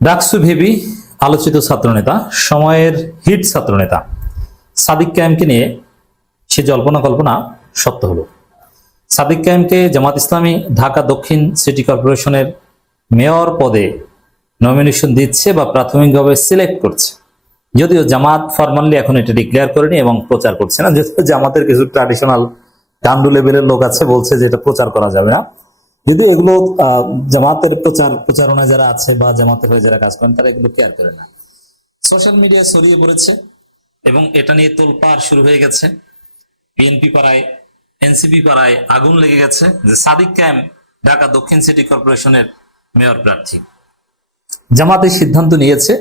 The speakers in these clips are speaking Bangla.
ডাকসু ভিবি আলোচিত ছাত্রনেতা, সময়ের হিট ছাত্রনেতা সাদিক কায়েমকে নিয়ে সে জল্পনা কল্পনা সত্য হলো। সাদিক কায়েমকে জামাত ইসলামী ঢাকা দক্ষিণ সিটি কর্পোরেশনের মেয়র পদে নমিনেশন দিচ্ছে বা প্রাথমিকভাবে সিলেক্ট করছে, যদিও জামাত ফরমালি এখন এটা ডিক্লেয়ার করেনি এবং প্রচার করছে না। যেহেতু জামাতের কিছু ট্র্যাডিশনাল কান্ডু লেভেলের লোক আছে, বলছে যে এটা প্রচার করা যাবে না। যদিও এগুলো জামাতের প্রচারণায় যারা আছে বা জামাতের হয়ে যারা কাজ করেন তারা এগুলো কেয়ার করে না। সোশ্যাল মিডিয়ায় ছড়িয়ে পড়েছে এবং এটা নিয়ে তোলপাড় শুরু হয়ে গেছে। বিএনপি পাড়ায়, এনসিপি পাড়ায় আগুন লেগে গেছে যে সাদিক কায়েম ঢাকা দক্ষিণ সিটি কর্পোরেশনের মেয়র প্রার্থী। জামাত এই সিদ্ধান্ত নিয়েছে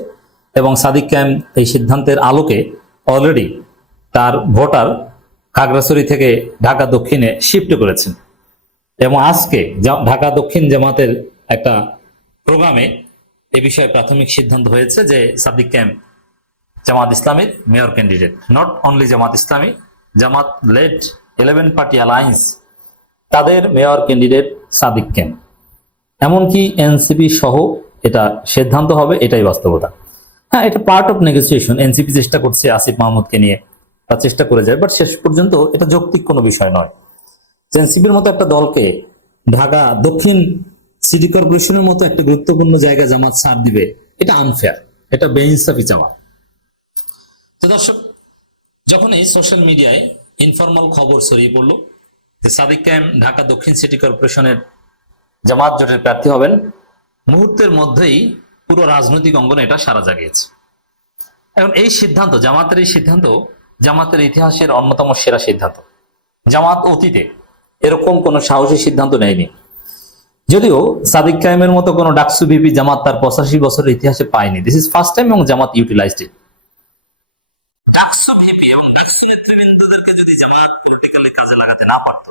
এবং সাদিক কায়েম এই সিদ্ধান্তের আলোকে অলরেডি তার ভোটার খাগড়াছড়ি থেকে ঢাকা দক্ষিণে শিফট করেছেন এবং আজকে ঢাকা দক্ষিণ জামাতের একটা প্রোগ্রামে এ বিষয়ে প্রাথমিক সিদ্ধান্ত হয়েছে যে সাদিক কায়েম জামাত ইসলামীর mayor candidate. Not only Jamaat Islami, Jamaat lead 11 party alliance, তাদের মেয়র ক্যান্ডিডেট সাদিক কায়েম। এমনকি এনসিপি সহ এটা সিদ্ধান্ত হবে, এটাই বাস্তবতা। হ্যাঁ, এটা পার্ট অফ নেগোসিয়েশন। এনসিপি চেষ্টা করছে আসিফ মাহমুদকে নিয়ে, তার চেষ্টা করে যায়, বাট শেষ পর্যন্ত এটা যৌক্তিক কোনো বিষয় নয়। এনসিপির মতো একটা দলকে ঢাকা দক্ষিণ সিটি কর্পোরেশনের মতো একটা গুরুত্বপূর্ণ জায়গায় জামাত ছাড় দিবে, এটা আনফেয়ার, এটা বেইনসাফি চাওয়া। তো দর্শক, যখন এই সোশ্যাল মিডিয়ায় ইনফরমাল খবর ছড়িয়ে পড়লো যে সাদিক কায়েম ঢাকা দক্ষিণ সিটি কর্পোরেশনের জামাত জোটের প্রার্থী হবেন, মুহূর্তের মধ্যেই পুরো রাজনৈতিক অঙ্গনে এটা সাড়া জাগিয়েছে। এখন এই সিদ্ধান্ত, জামাতের এই সিদ্ধান্ত জামাতের ইতিহাসের অন্যতম সেরা সিদ্ধান্ত। জামাত অতীতে এরকম কোন সাহসী সিদ্ধান্ত নেয়নি। যদিও সাদিক কায়েমের মতো কোন ডাকসু ভিপি জামাত তার 85 বছরের ইতিহাসে পায়নি। দিস ইজ ফার্স্ট টাইম এবং জামাত ইউটিলাইজড ইট। ডাকসু ভিপি এবং ডাকসু নেতৃবৃন্দদেরকে যদি জামাত পলিটিক্যালি কাজে লাগাতে না পারত,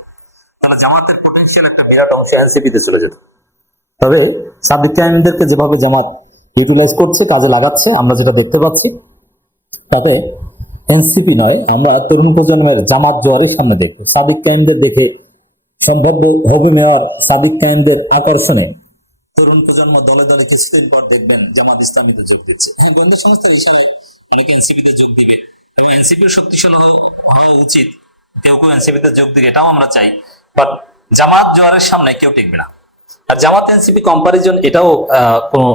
তাহলে জামাতের পটেনশিয়াল একটা বিরাট অংশ এনসিপিতে চলে যেত। তবে সাদিক কায়েমদেরকে যেভাবে জামাত ইউটিলাইজ করছে, কাজে লাগাচ্ছে, আমরা যেটা দেখতে পাচ্ছি, তাতে এনসিপি নয়, আমরা তরুণ প্রজন্মের জামাত জোয়ারের সামনে দেখবো। সাদিক কায়েমদের দেখে সম্ভাব্য হবে মেয়র সাদিক কায়েমদের আকর্ষণে তরুণ প্রজন্ম দলে দলে কিছুদিন পর দেখবেন জামাত ইসলামীতে যোগ দিচ্ছে। হ্যাঁ, গোয়েন্দা সংস্থা হিসেবে অনেকে এনসিপিতে যোগ দিবে এবং এনসিপির শক্তিশালী হওয়া উচিত, কেউ কেউ এনসিপিতে যোগ দিবে, এটাও আমরা চাই। বাট জামাত জোয়ারের সামনে কেউ টিকবে না। আর জামাত এনসিপি কম্পারিজন, এটাও কোনো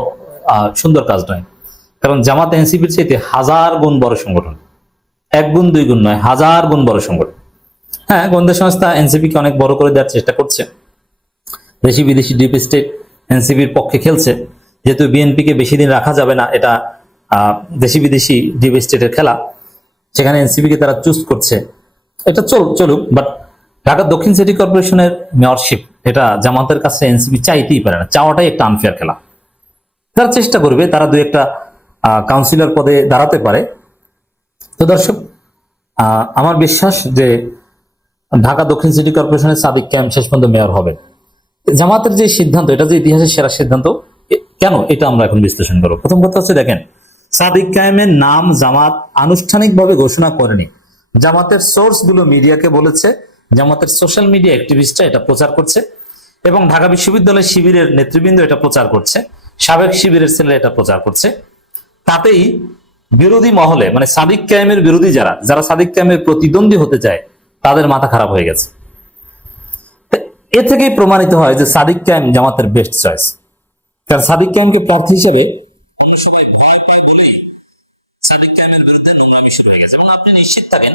সুন্দর কাজ নয়, কারণ জামাত এনসিপির চাইতে 1000 গুণ বড় সংগঠন। 1 গুণ 2 গুণ নয়, 1000 গুণ বড় সংগঠন। হ্যাঁ, গোয়েন্দা সংস্থা এনসিপিকে অনেক বড় করে দেওয়ার চেষ্টা করছে। দেশি বিদেশি ডিপ স্টেট এনসিপির পক্ষে খেলছে, যেহেতু বিএনপিকে বেশি দিন রাখা যাবে না, এটা দেশি বিদেশি ডিপ স্টেটের খেলা, সেখানে এনসিপিকে তারা চুজ করছে। এটা চলুক, বাট ঢাকা দক্ষিণ সিটি কর্পোরেশনের মেয়রশিপ এটা জামাতের কাছে এনসিপি চাইতেই পারে না। চাওয়াটাই একটা আনফেয়ার খেলা। তারা চেষ্টা করবে, তারা 2-1টা কাউন্সিলর পদে দাঁড়াতে পারে। তো দর্শক, আমার বিশ্বাস যে ঢাকা দক্ষিণ সিটি কর্পোরেশনের সাদিক কায়েম শেষ পর্যন্ত মেয়র হবেন। জামাতের যে সিদ্ধান্ত, এটা যে ইতিহাসের সেরা সিদ্ধান্ত, কেন, এটা আমরা এখন বিশ্লেষণ করবো। প্রথম কথা হচ্ছে, দেখেন, সাদিক কায়েমের নাম জামাত আনুষ্ঠানিকভাবে ঘোষণা করেনি। জামাতের সোর্স গুলো মিডিয়াকে বলেছে, জামাতের সোশ্যাল মিডিয়া অ্যাক্টিভিস্টরা এটা প্রচার করছে এবং ঢাকা বিশ্ববিদ্যালয় শিবিরের নেতৃবৃন্দ এটা প্রচার করছে, সাবেক শিবিরের ছেলে এটা প্রচার করছে। তাতেই বিরোধী মহলে, মানে সাদিক কায়েমের বিরোধী যারা সাদিক কায়েমের প্রতিদ্বন্দ্বী হতে চায়, তাদের মাথা খারাপ হয়ে গেছে। এ থেকেই প্রমাণিত হয় যে সাদিক কায়েম জামাতের বেস্ট চয়েস। কারণ সাদিক কায়েমকে প্রার্থী হিসেবে অনেক সময় ভয় পায় বলেই সাদিক কায়েমের বিরুদ্ধে নোংরামি শুরু হয়ে গেছে। এবং আপনি নিশ্চিত থাকেন,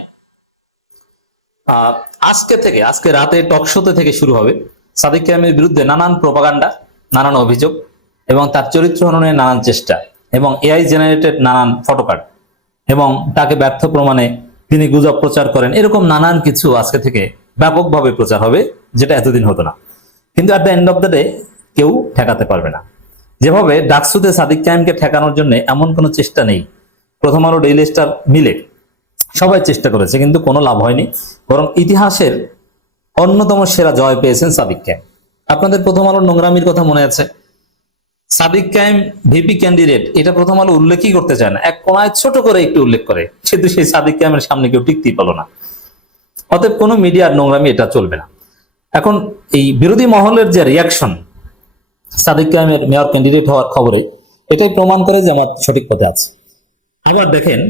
আজকে রাতে টক শোতে থেকে শুরু হবে সাদিক কায়েমের বিরুদ্ধে নানান প্রোপাগান্ডা, নানান অভিযোগ এবং তার চরিত্র হননের নানান চেষ্টা এবং এআই জেনারেটেড নানান ফটোকার্ড এবং তাকে ব্যর্থ প্রমাণে তিনি গুজব প্রচার করেন, এরকম নানান কিছু আজকে থেকে ব্যাপকভাবে প্রচার হবে, যেটা এতদিন হতো না। কিন্তু at the end of the day কেউ ঠেকাতে পারবে না। যেভাবে ডাকসুতে সাদিক কায়েমকে ঠেকানোর জন্য এমন কোনো চেষ্টা নেই। প্রথম আলো, ডেইলি স্টার মিলে সবাই চেষ্টা করেছে, কিন্তু কোনো লাভ হয়নি। বরং ইতিহাসের অন্যতম সেরা জয় পেয়েছেন সাদিক কায়েম। আপনাদের প্রথম আলোর নোংরামির কথা মনে আছে? সাদিক কায়েম ভিপি ক্যান্ডিডেট, এটা প্রথম আলো উল্লেখই করতে চায় না, এক কোনায় ছোট করে একটু উল্লেখ করে, কিন্তু সেই সাদিক কায়েমের সামনে কেউ টিকতেই পারলো না। অতএব কোনো মিডিয়ার নোংরামি এটা চলবে না। এখন এই বিরোধী মহলের যে রিয়াকশন সাদিক কায়েমের মেয়র ক্যান্ডিডেট হওয়ার খবরে, এটাই প্রমাণ করে জামাত সঠিক পথে আছে। আবার দেখেন,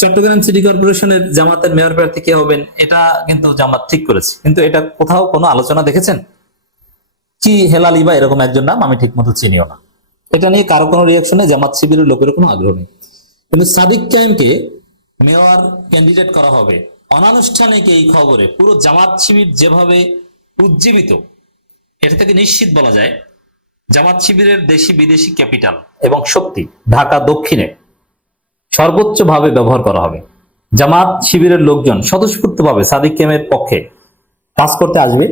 চট্টগ্রাম সিটি কর্পোরেশনের জামাতের মেয়র প্রার্থী কে হবেন এটা কিন্তু জামাত ঠিক করেছে, কিন্তু এটা কোথাও কোনো আলোচনা দেখেছেন? কি হেলালি বা এরকম একজন নাম আমি ঠিক মতো চিনিও না, এটা নিয়ে কারো কোনো রিয়াকশনে জামাত শিবিরের লোকের কোনো আগ্রহ নেই। কিন্তু সাদিক কায়েমকে মেয়র ক্যান্ডিডেট করা হবে, অনানুষ্ঠানিক এই খবরে পুরো জামাত শিবির যেভাবে উজ্জীবিত, এটা থেকে নিশ্চিত বলা যায় জামাত শিবিরের দেশি বিদেশি ক্যাপিটাল এবং শক্তি ঢাকা দক্ষিণে সর্বোচ্চ ভাবে ব্যবহার করা হবে। জামাত শিবিরের লোকজন স্বতঃস্ফূর্তভাবে সাদিক কায়েমের পক্ষে কাজ করতে আসবে।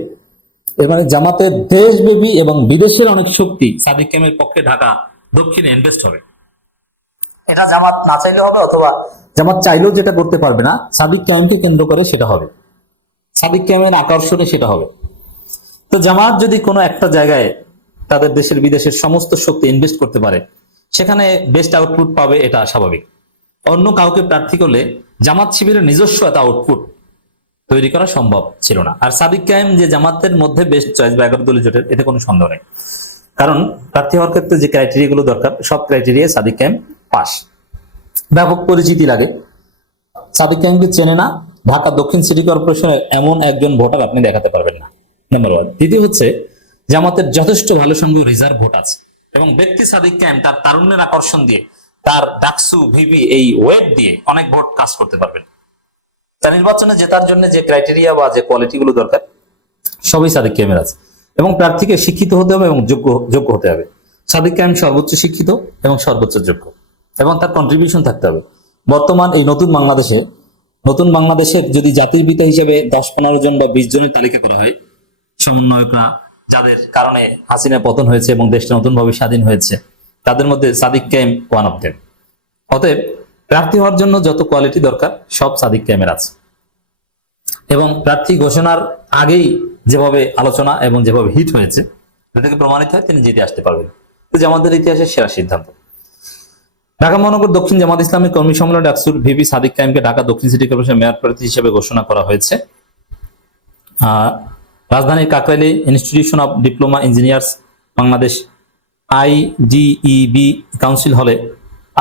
এর মানে জামাতের দেশব্যাপী এবং বিদেশের অনেক শক্তি সাদিক কায়েমের পক্ষে ঢাকা দক্ষিণে ইনভেস্ট হবে। এটা জামাত না চাইলে হবে, অথবা জামাত চাইলেও যেটা করতে পারবে না, সাদিক কায়েমকে কেন্দ্র করে সেটা হবে, সাদিক কায়েমের আকর্ষণে সেটা হবে। তো জামাত যদি কোনো একটা জায়গায় তাদের দেশের বিদেশের সমস্ত শক্তি ইনভেস্ট করতে পারে, সেখানে বেস্ট আউটপুট পাবে, এটা স্বাভাবিক। অন্য কাউকে প্রার্থী করলে জামাত শিবিরের নিজস্ব এত আউটপুট তৈরি করা সম্ভব ছিল না। আর সাদিক কায়েম যে জামাতের মধ্যে বেস্ট চয়েস বা 11 দলীয় জোটের, এতে কোনো সন্দেহ নেই। কারণ প্রার্থী হওয়ার ক্ষেত্রে যে ক্রাইটেরিয়া গুলো দরকার, সব ক্রাইটেরিয়া সাদিক কায়েম পাস। ব্যাপক পরিচিতি লাগে, সাদিক কায়েমকে চেনে না ঢাকা দক্ষিণ সিটি কর্পোরেশনের এমন একজন ভোটার আপনি দেখাতে পারবেন না, নাম্বার ওয়ান। দ্বিতীয় হচ্ছে জামাতের যথেষ্ট ভালো সংখ্যক রিজার্ভ ভোট আছে, এবং ব্যক্তি সাদিক কায়েম তার তারুণ্যের আকর্ষণ দিয়ে, তার ডাকসু ভিবি এই ওয়েট দিয়ে অনেক ভোট কাজ করতে পারবেন। তার নির্বাচনে জেতার জন্য যে ক্রাইটেরিয়া বা যে কোয়ালিটি গুলো দরকার সবই সাদিক কায়েমের আছে। এবং প্রার্থীকে শিক্ষিত হতে হবে এবং যোগ্য হতে হবে। সাদিক কায়েম সর্বোচ্চ শিক্ষিত এবং সর্বোচ্চ যোগ্য, এবং তার কন্ট্রিবিউশন থাকতে হবে। বর্তমান এই নতুন বাংলাদেশের যদি জাতির পিতা হিসেবে 10-15 জন বা 20 জনের তালিকা করা হয়, সমন্বয়করা যাদের কারণে হাসিনা পতন হয়েছে এবং দেশটা নতুন ভাবে স্বাধীন হয়েছে, তাদের মধ্যে সাদিক কায়েম ওয়ান অফ দেম। অতএব প্রার্থী হওয়ার জন্য যত কোয়ালিটি দরকার সব সাদিক কায়েমের আছে। এবং প্রার্থী ঘোষণার আগেই যেভাবে আলোচনা এবং যেভাবে হিট হয়েছে, এটা থেকে প্রমাণিত হয় তিনি জিতে আসতে পারবেন। জামাতের ইতিহাসের সেরা সিদ্ধান্ত। ঢাকা মহানগর দক্ষিণ জামাত ইসলামী কর্মী সম্মেলনে ডাকসুর ভিপি সাদিক কায়েমকে ঢাকা দক্ষিণ সিটি কর্পোরেশনের মেয়র প্রার্থী হিসেবে ঘোষণা করা হয়েছে। রাজধানীর কাকরাইলে institution of diploma engineers Bangladesh IDEB council হলে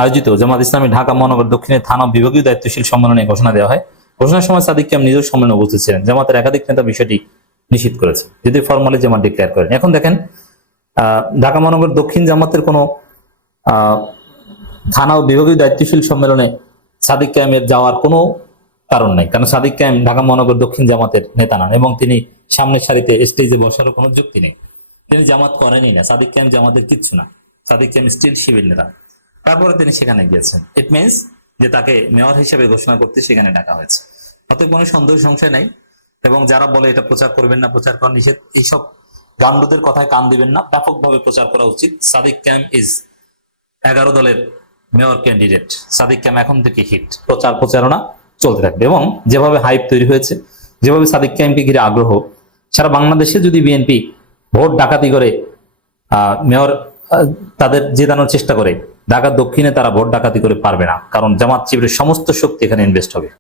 আয়োজিত জামাত ইসলামী ঢাকা মহানগর দক্ষিণের থানা বিভাগীয় দায়িত্বশীল সম্মেলনে ঘোষণা দেওয়া হয়। ঘোষণার সময় সাদিক কায়েম নিজের সম্মেলনে উপস্থিত ছিলেন। জামাতের একাধিক নেতা বিষয়টি নিশ্চিত করেছে, যদি ফর্মালি জামাত ডিক্লেয়ার করেন। এখন দেখেন, ঢাকা মহানগর দক্ষিণ জামাতের কোনো থানা ও বিভাগীয় দায়িত্বশীল সম্মেলনে সাদিক কায়েমের যাওয়ার কোনো কারণ নাই, কারণ সাদিক কায়েম ঢাকা মহানগর দক্ষিণ জামাতের নেতা নন, এবং তিনি সামনের সারিতে স্টেজে বসারও কোনো যুক্তি নেই। তিনি জামাত করেনই না, সাদিক কায়েম জামাতের কিচ্ছু না, সাদিক কায়েম স্টিল শিবির নেতা। তারপরে তিনি সেখানে গিয়েছেন, ইট মিনস যে তাকে মেয়র হিসেবে ঘোষণা করতে সেখানে ডাকা হয়েছে। অতএব কোনো সন্দেহ সংশয় নাই। এবং যারা বলে এটা প্রচার করবেন না, প্রচার করা নিষেধ, এইসব গান্ডুদের কথায় কান দিবেন না, ব্যাপকভাবে প্রচার করা উচিত। সাদিক কায়েম ইজ 11 দলের মেয়র ক্যান্ডিডেট। সাদিক কায়েম এখন থেকে হিট, প্রচারণা চলতে থাকবে। এবং যেভাবে হাইপ তৈরি হয়েছে, যেভাবে সাদিক কায়েমকে ঘিরে আগ্রহ, সারা বাংলাদেশে যদি বিএনপি ভোট ডাকাতি করে মেয়র তাদের জেতানোর চেষ্টা করে, ঢাকা দক্ষিণে তারা ভোট ডাকাতি করে পারবে না, কারণ জামাত শিবিরের সমস্ত শক্তি এখানে ইনভেস্ট হবে।